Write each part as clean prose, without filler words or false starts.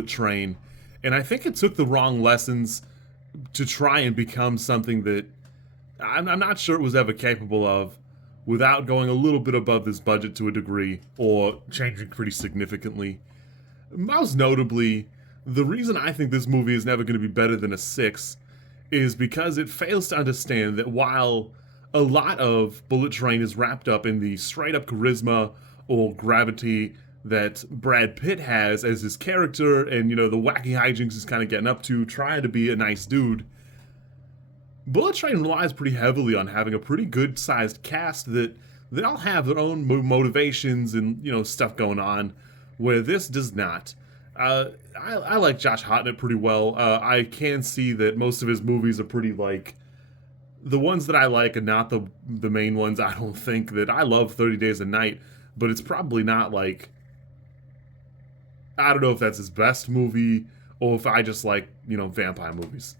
Bullet Train, and I think it took the wrong lessons to try and become something that I'm not sure it was ever capable of without going a little bit above this budget to a degree or changing pretty significantly. Most notably, the reason I think this movie is never going to be better than a 6 is because it fails to understand that while a lot of Bullet Train is wrapped up in the straight up charisma or gravity that Brad Pitt has as his character and, the wacky hijinks he's kind of getting up to, trying to be a nice dude, Bullet Train relies pretty heavily on having a pretty good sized cast that they all have their own motivations and, stuff going on, where this does not. I like Josh Hartnett pretty well. I can see that most of his movies are pretty like the ones that I like are not the main ones. I don't think that I love 30 Days a Night, but it's probably not like, I don't know if that's his best movie or if I just like, vampire movies.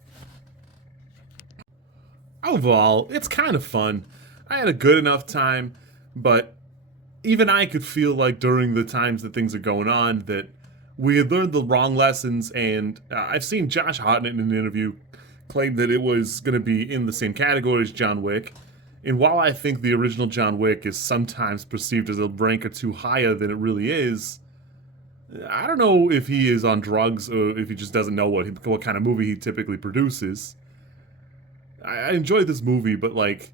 Overall, it's kind of fun. I had a good enough time, but even I could feel like during the times that things are going on that we had learned the wrong lessons, and I've seen Josh Hartnett in an interview claim that it was going to be in the same category as John Wick. And while I think the original John Wick is sometimes perceived as a rank or two higher than it really is, I don't know if he is on drugs or if he just doesn't know what kind of movie he typically produces. I enjoyed this movie, but like,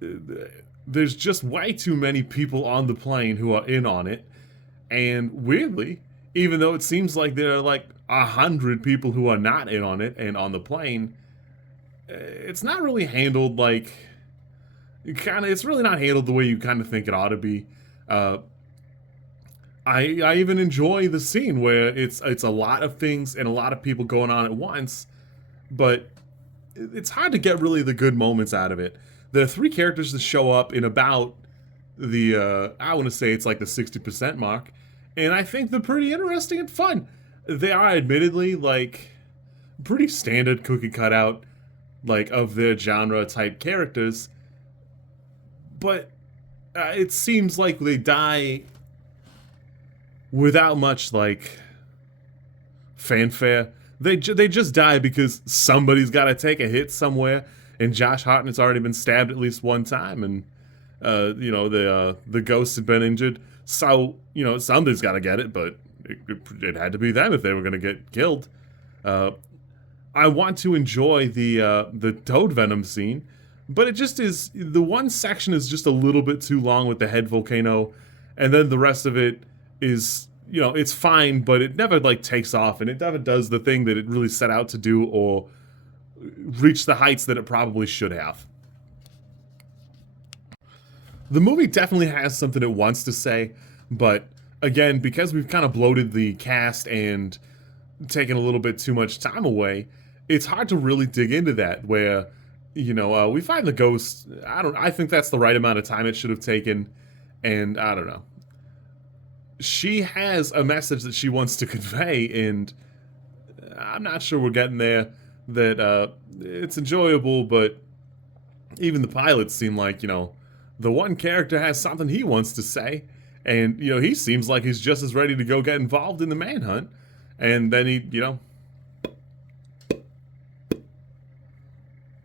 there's just way too many people on the plane who are in on it, and weirdly, even though it seems like there are like 100 people who are not in on it and on the plane, it's not really handled like it's really not handled the way you kind of think it ought to be. I even enjoy the scene where it's a lot of things and a lot of people going on at once, but it's hard to get really the good moments out of it. There are 3 characters that show up in about the I want to say it's like the 60% mark, and I think they're pretty interesting and fun. They are admittedly like pretty standard cookie cutout like of their genre type characters, but it seems like they die without much like fanfare. They just die because somebody's got to take a hit somewhere, and Josh Hartnett's already been stabbed at least one time, and the ghosts had been injured, so somebody's got to get it, but it had to be them if they were going to get killed. I want to enjoy the toad venom scene, but it just is, the one section is just a little bit too long with the head volcano, and then the rest of it is, it's fine, but it never like takes off, and it never does the thing that it really set out to do or reach the heights that it probably should have. The movie definitely has something it wants to say, but again, because we've kind of bloated the cast and taken a little bit too much time away, it's hard to really dig into that, where we find the ghost. I think that's the right amount of time it should have taken, and I don't know. She has a message that she wants to convey, and I'm not sure we're getting there. That it's enjoyable, but even the pilots seem like, the one character has something he wants to say, and, he seems like he's just as ready to go get involved in the manhunt, and then he,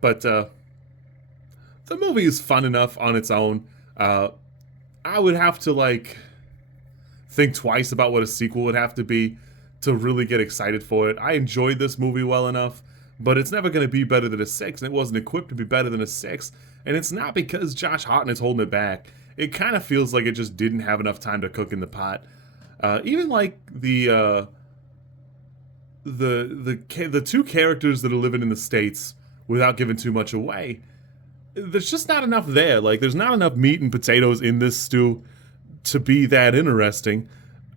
But the movie is fun enough on its own. I would have to, like, think twice about what a sequel would have to be to really get excited for it. I enjoyed this movie well enough, but it's never going to be better than a 6, and it wasn't equipped to be better than a 6, and it's not because Josh Hartnett's holding it back. It kind of feels like it just didn't have enough time to cook in the pot. Even like the 2 characters that are living in the States, without giving too much away, there's just not enough there. Like, there's not enough meat and potatoes in this stew to be that interesting.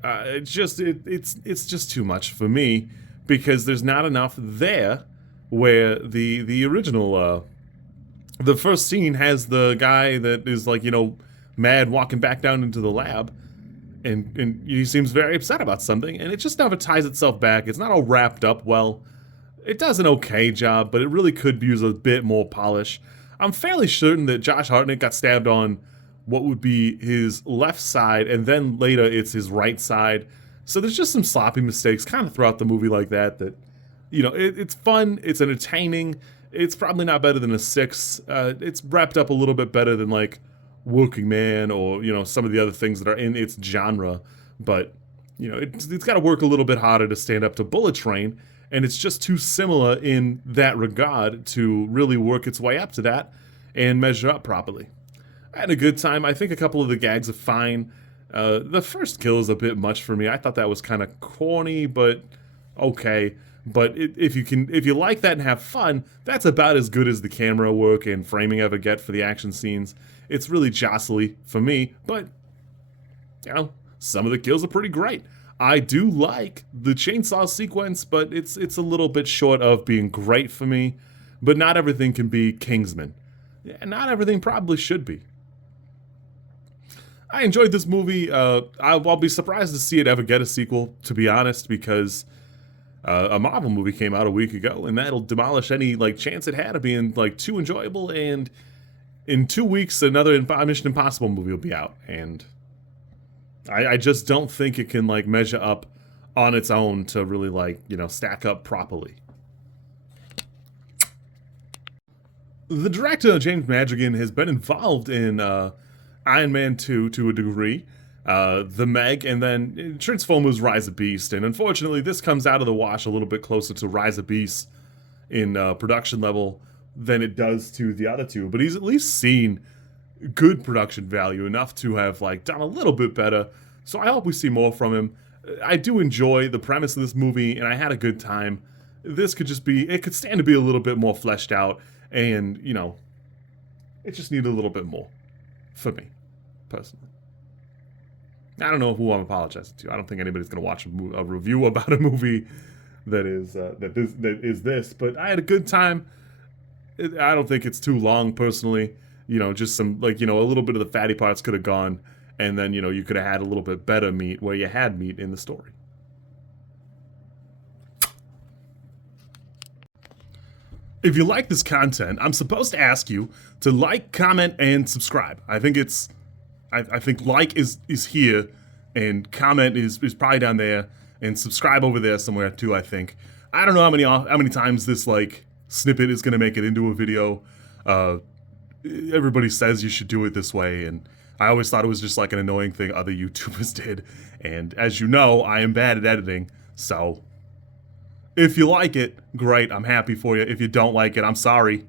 It's just too much for me, because there's not enough there where the original the first scene has the guy that is like, mad walking back down into the lab, and he seems very upset about something, and it just never ties itself back. It's not all wrapped up well. It does an okay job, but it really could use a bit more polish. I'm fairly certain that Josh Hartnett got stabbed on what would be his left side, and then later it's his right side. So there's just some sloppy mistakes kind of throughout the movie like that. It's fun, it's entertaining. It's probably not better than a 6. It's wrapped up a little bit better than like Working Man or some of the other things that are in its genre. But it's got to work a little bit harder to stand up to Bullet Train, and it's just too similar in that regard to really work its way up to that and measure up properly. I had a good time. I think a couple of the gags are fine. The first kill is a bit much for me. I thought that was kind of corny, but okay. But if you like that and have fun, that's about as good as the camera work and framing ever get for the action scenes. It's really jostly for me, but some of the kills are pretty great. I do like the chainsaw sequence, but it's a little bit short of being great for me. But not everything can be Kingsman. Yeah, not everything probably should be. I enjoyed this movie. I'll be surprised to see it ever get a sequel, to be honest, because a Marvel movie came out a week ago, and that'll demolish any chance it had of being too enjoyable. And in 2 weeks, another Mission Impossible movie will be out, and I just don't think it can measure up on its own to really stack up properly. The director, James Madrigan, has been involved in Iron Man 2 to a degree, The Meg, and then Transformers Rise of Beast. And unfortunately, this comes out of the wash a little bit closer to Rise of Beast in production level than it does to the other two. But he's at least seen good production value enough to have done a little bit better. So I hope we see more from him. I do enjoy the premise of this movie, and I had a good time. This could stand to be a little bit more fleshed out, and it just needed a little bit more for me, personally. I don't know who I'm apologizing to. I don't think anybody's going to watch a review about a movie that is this, but I had a good time. I don't think it's too long, personally. Just some, a little bit of the fatty parts could have gone, and then, you could have had a little bit better meat where you had meat in the story. If you like this content, I'm supposed to ask you to like, comment, and subscribe. I think like is here, and comment is probably down there, and subscribe over there somewhere too, I think. I don't know how many times this snippet is going to make it into a video. Everybody says you should do it this way, and I always thought it was just an annoying thing other YouTubers did. And as you know, I am bad at editing, so if you like it, great, I'm happy for you. If you don't like it, I'm sorry.